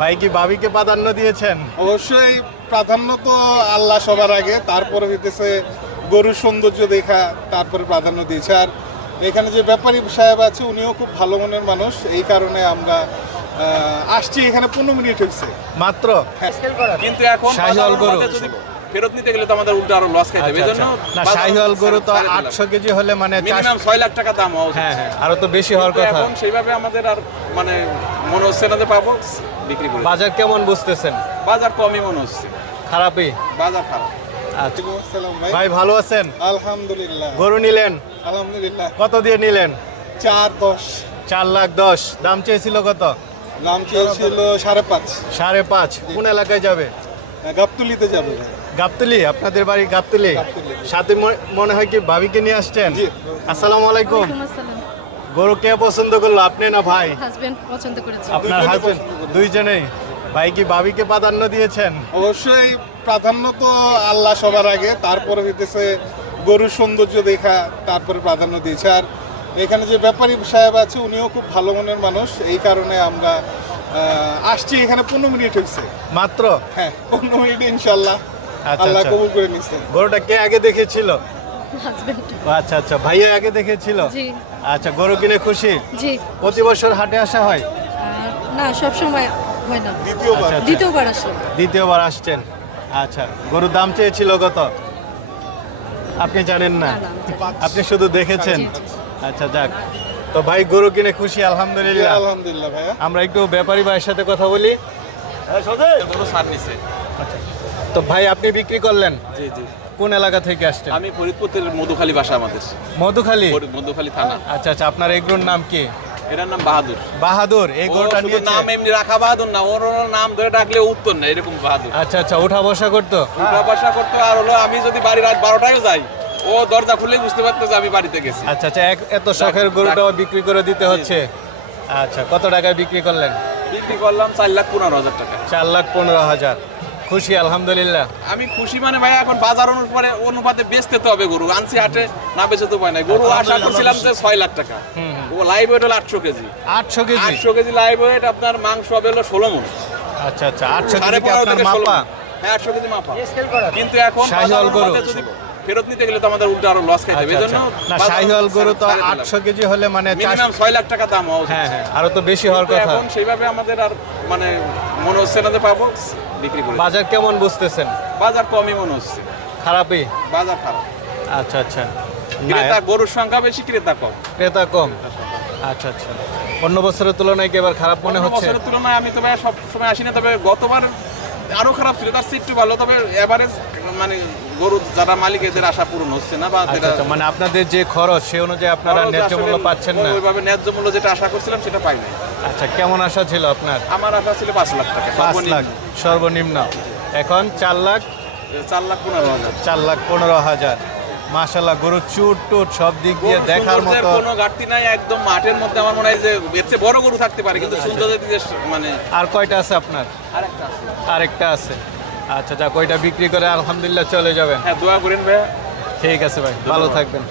ভাই কি ভাবিকে প্রাধান্য দিয়েছেন? অবশ্যই প্রাধান্য তো আল্লাহ সবার আগে তারপরে হইতেছে গরুর সৌন্দর্য দেখা তারপরে প্রাধান্য দিয়েছে। আর এখানে যে ব্যাপারী সাহেব আছে উনিও খুব ভালো মনের মানুষ এই কারণে আমরা আসছি এখানে পনেরো মিনিট হয়েছে মাত্র? কিন্তু এখন ফেরত নিতে গেলে তো আমাদের উল্টো আরও লস খাইতে হবে। আচ্ছা, এই জন্য আচ্ছা। না শাহিওয়াল গরু তো আটশো কেজি হলে মানে মিনিমাম ছয় লাখ টাকা দাম হওয়া উচিত। হ্যাঁ হ্যাঁ আরও তো বেশি হওয়ার কথা। এখন সেইভাবে আমাদের আর মানে মনে হচ্ছে না যে পাবো বিক্রি করে। বাজার কেমন বুঝতেছেন? বাজার কমই মনে হচ্ছে। খারাপই? বাজার খারাপ। আচ্ছা। ওয়ালাইকুম আসসালাম ভাই। ভাই ভালো আছেন? আলহামদুলিল্লাহ। গরু নিলেন? আলহামদুলিল্লাহ। কত দিয়ে নিলেন? চার দশ। চার লাখ দশ। দাম চেয়েছিল কত? দাম চেয়েছিল সাড়ে পাঁচ। সাড়ে পাঁচ। কোন এলাকায় যাবে? গাবতুলিতে যাবে। গাবতলি আপনাদের বাড়ি গাবতলি। সাথে মনে হয় কি ভাবিকে নিয়ে আসছেন। আসসালামু আলাইকুম। গরু কে পছন্দ করল আপনি না ভাই? হাজবেন্ড পছন্দ করেছে। আপনার দুইজনেই হাজবেন্ড? দুইজনেই। ভাই কি ভাবিকে প্রাধান্য দিয়েছেন? অবশ্যই প্রাধান্য তো আল্লাহ সবার আগে তারপরে হইতেছে গরুর সৌন্দর্য দেখা তারপরে প্রাধান্য দিয়েছে। আর এখানে যে ব্যাপারী সাহেব আছে উনিও খুব ভালো মনের মানুষ। এই কারণে আমরা আসছি এখানে পনেরো মিনিট হয়েছে মাত্র? হ্যাঁ পনেরো মিনিট ইনশাল্লাহ। আল্লাহ আচ্ছা। কবুল করে নিচ্ছে গরুটা কে আগে দেখেছিল? আচ্ছা আচ্ছা ভাইয়া আগে দেখেছিল? আচ্ছা গরু কিনে খুশি? প্রতি বছর হাটে আসা হয়? আর না সব সময় হয় না। দ্বিতীয়বার। আচ্ছা, আচ্ছা। দ্বিতীয়বার আসে। দ্বিতীয়বার আসছেন। আচ্ছা গরুর দাম চেয়েছিল কত? আপনি জানেন না? আপনি শুধু দেখেছেন। আচ্ছা যাক। তো ভাই গরু কিনে খুশি আলহামদুলিল্লাহ। আলহামদুলিল্লাহ ভাইয়া। আমরা একটু ব্যাপারী ভাইয়ের সাথে কথা বলি। গরু সার নিছে তো ভাই আপনি বিক্রি করলেন? জি জি। কোন এলাকা থেকে আসছেন? আমি ফরিদপুরের মধুখালী বাসা আমাদের। মধুখালী? মধুখালী থানা। আচ্ছা আচ্ছা আপনার এগুলোর নাম কি? এটার নাম বাহাদুর। বাহাদুর এই গরুটা শুধু নাম এমনি রাখা বাহাদুর না ওর ওর নাম ধরে ডাকলে উত্তর না এরকম বাহাদুর। আচ্ছা আচ্ছা উঠা বসা করতো? উল্টা বাসা করতো আর হলো আমি যদি বাড়ি রাত বারোটায় যাই ও দরজা খুললেই বুঝতে পারতো যে আমি বাড়িতে গেছি। আচ্ছা আচ্ছা এত শখের গরুটাও বিক্রি করে দিতে হচ্ছে। আচ্ছা কত টাকায় বিক্রি করলেন? বিক্রি করলাম চার লাখ পনেরো হাজার টাকা। চার লাখ পনেরো হাজার। খুশি আলহামদুলিল্লাহ। আমি খুশি মানে ভাই এখন বাজার অনুপাতে অনুপাতে বেচতে তো হবে গরু। আনছি হাটে না বেচে তো পাই না গরু আশা করছিলাম যে ছয় লাখ টাকা। ও লাইভ ওয়েট হলো আটশো কেজি। আটশো কেজি। আটশো কেজি লাইভ ওয়েট আপনার মাংস হবে হলো ষোলো মন। আচ্ছা আচ্ছা। আটশো কেজি আপনার মাপা? হ্যাঁ আটশো কেজি মাপা। কিন্তু এখন বাজার অনুপাতে যদি ফেরত নিতে গেলে তো আমাদের উল্টো আরও লস খাইতে হবে। আচ্ছা, এই জন্য আচ্ছা। না শাহিওয়াল গরু তো আটশো কেজি হলে মানে মিনিমাম ছয় লাখ টাকা দাম হওয়া উচিত। হ্যাঁ হ্যাঁ আরও তো বেশি হওয়ার কথা। এখন সেইভাবে আমাদের আর মানে মনে হচ্ছে না যে পাবো বিক্রি করে বাজার কেমন বুঝতেছেন? বাজার কমই মনে হচ্ছে খারাপই? বাজার খারাপ। আচ্ছা আচ্ছা। ক্রেতা গরুর সংখ্যা বেশি ক্রেতা কম। ক্রেতা কম? আচ্ছা আচ্ছা। অন্য বছরের তুলনায় কি এবার খারাপ মনে অন্য হচ্ছে? বছরের তুলনায় আমি তবে সব সময় আসি না তবে গতবার আরও খারাপ ছিল তার একটু ভালো তবে এভারেজ মানে গরু যারা মালিক এদের আশা পূরণ হচ্ছে না বা আচ্ছা আচ্ছা মানে আপনাদের যে খরচ সে অনুযায়ী আপনারা ন্যায্য মূল্য পাচ্ছেন না? ওইভাবে ন্যায্য মূল্য যেটা আশা করছিলাম সেটা পাই নাই। আচ্ছা কেমন আশা ছিল আপনার? আমার আশা ছিল পাঁচ লাখ টাকা পাঁচ লাখ সর্বনিম্ন। এখন চার লাখ? চার লাখ পনেরো হাজার। চার লাখ পনেরো হাজার। মাশাল্লাহ গরুর চুট টুট সব দিক দিয়ে দেখার মতো কোনো ঘাটতি নাই একদম মাঠের মধ্যে আমার মনে হয় যে এর বড় গরু থাকতে পারে কিন্তু সৌন্দর্যের দিকে মানে আর কয়টা আছে আপনার? আরেকটা আছে। আরেকটা আছে। আচ্ছা যা কয়টা বিক্রি করে আলহামদুলিল্লাহ চলে যাবেন। হ্যাঁ দোয়া করেন ভাইয়া। ঠিক আছে ভাই ভালো থাকবেন।